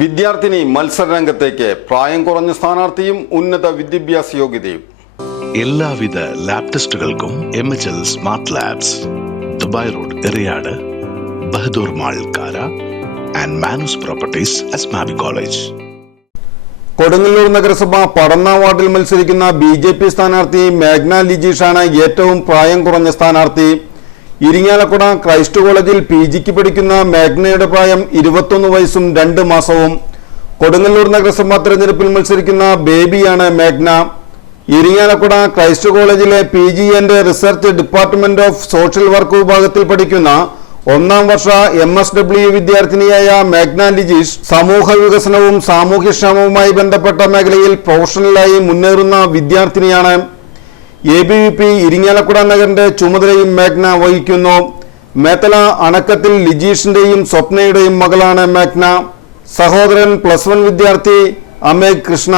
വിദ്യാർത്ഥിനി മത്സരരംഗത്തേക്ക് പ്രായം കുറഞ്ഞ സ്ഥാനാർത്ഥിയും ഉന്നത വിദ്യാഭ്യാസ യോഗ്യതയും. എല്ലാവിധ lab ടെസ്റ്റുകൾക്കും M H L smart labs Dubai road Eriyad Bahadur mall Kara and Manus properties Asmabi college. Kodungallur നഗരസഭ പടന്ന വാർഡിൽ മത്സരിക്കുന്ന ബി ജെ പി സ്ഥാനാർത്ഥി മേഘ്ന ലിജീഷാണ് ഏറ്റവും പ്രായം കുറഞ്ഞ സ്ഥാനാർത്ഥി. ഇരിങ്ങാലക്കുട ക്രൈസ്റ്റ് കോളേജിൽ പി ജിക്ക് പഠിക്കുന്ന മേഘ്നയുടെ പ്രായം ഇരുപത്തൊന്ന് വയസ്സും രണ്ട് മാസവും. കൊടുങ്ങല്ലൂർ നഗരസഭാ തെരഞ്ഞെടുപ്പിൽ മത്സരിക്കുന്ന ബേബിയാണ് മേഘ്ന. ഇരിങ്ങാലക്കുട ക്രൈസ്റ്റ് കോളേജിലെ P G and research department of social work വിഭാഗത്തിൽ പഠിക്കുന്ന ഒന്നാം വർഷ എം എസ് ഡബ്ല്യു വിദ്യാർത്ഥിനിയായ മേഘ്ന ലിജീഷ് സമൂഹ വികസനവും സാമൂഹ്യക്ഷേമവുമായി ബന്ധപ്പെട്ട മേഖലയിൽ പ്രൊഫഷണലായി മുന്നേറുന്ന വിദ്യാർത്ഥിനിയാണ്. A B V P Irinjalakuda നഗറിന്റെ ചുമതലയും മേഘ്ന വഹിക്കുന്നു. മേത്തല അണക്കത്തിൽ ലിജീഷിന്റെയും സ്വപ്നയുടെയും മകളാണ് മേഘ്ന. സഹോദരൻ പ്ലസ് വൺ വിദ്യാർത്ഥി അമേഘ് കൃഷ്ണ.